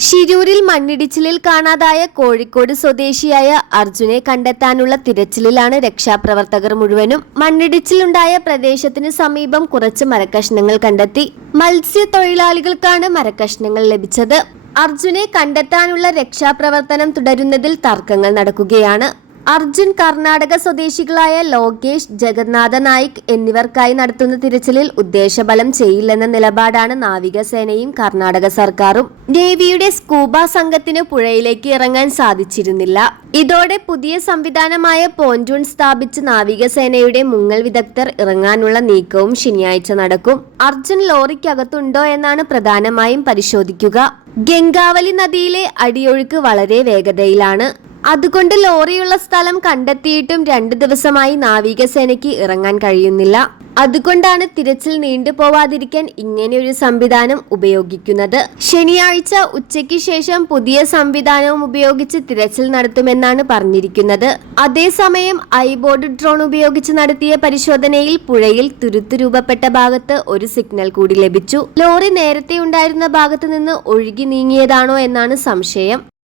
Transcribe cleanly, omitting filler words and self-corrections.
ശിരൂരിൽ മണ്ണിടിച്ചിലിൽ കാണാതായ കോഴിക്കോട് സ്വദേശിയായ അർജുനെ കണ്ടെത്താനുള്ള തിരച്ചിലിലാണ് രക്ഷാപ്രവർത്തകർ മുഴുവനും. മണ്ണിടിച്ചിലുണ്ടായ പ്രദേശത്തിന് സമീപം കുറച്ച് മരക്കഷ്ണങ്ങൾ കണ്ടെത്തി. മത്സ്യത്തൊഴിലാളികൾക്കാണ് മരക്കഷ്ണങ്ങൾ ലഭിച്ചത്. അർജുനെ കണ്ടെത്താനുള്ള രക്ഷാപ്രവർത്തനം തുടരുന്നതിൽ തർക്കങ്ങൾ നടക്കുകയാണ്. അർജുൻ കർണാടക സ്വദേശികളായ ലോകേഷ്, ജഗന്നാഥ നായിക് എന്നിവർക്കായി നടത്തുന്ന തിരച്ചിലിൽ ഉദ്ദേശബലം ചെയ്യില്ലെന്ന നിലപാടാണ് നാവികസേനയും കർണാടക സർക്കാരും. നേവിയുടെ സ്കൂബ സംഘത്തിന് പുഴയിലേക്ക് ഇറങ്ങാൻ സാധിച്ചിരുന്നില്ല. ഇതോടെ പുതിയ സംവിധാനമായ പോന്റൂൺ സ്ഥാപിച്ച് നാവികസേനയുടെ മുങ്ങൽ വിദഗ്ധർ ഇറങ്ങാനുള്ള നീക്കവും ശനിയാഴ്ച നടക്കും. അർജുൻ ലോറിക്കകത്തുണ്ടോ എന്നാണ് പ്രധാനമായും പരിശോധിക്കുക. ഗംഗാവലി നദിയിലെ അടിയൊഴുക്ക് വളരെ വേഗതയിലാണ്. അതുകൊണ്ട് ലോറിയുള്ള സ്ഥലം കണ്ടെത്തിയിട്ടും 2 ദിവസമായി നാവികസേനയ്ക്ക് ഇറങ്ങാൻ കഴിയുന്നില്ല. അതുകൊണ്ടാണ് തിരച്ചിൽ നീണ്ടുപോവാതിരിക്കാൻ ഇങ്ങനെയൊരു സംവിധാനം ഉപയോഗിക്കുന്നത്. ശനിയാഴ്ച ഉച്ചയ്ക്ക് ശേഷം പുതിയ സംവിധാനവും ഉപയോഗിച്ച് തിരച്ചിൽ നടത്തുമെന്നാണ് പറഞ്ഞിരിക്കുന്നത്. അതേസമയം ഐബോർഡ് ഡ്രോൺ ഉപയോഗിച്ച് നടത്തിയ പരിശോധനയിൽ പുഴയിൽ തുരുത്ത് രൂപപ്പെട്ട ഭാഗത്ത് ഒരു സിഗ്നൽ കൂടി ലഭിച്ചു. ലോറി നേരത്തെ ഉണ്ടായിരുന്ന ഭാഗത്ത് നിന്ന് ഒഴുകി നീങ്ങിയതാണോ എന്നാണ് സംശയം.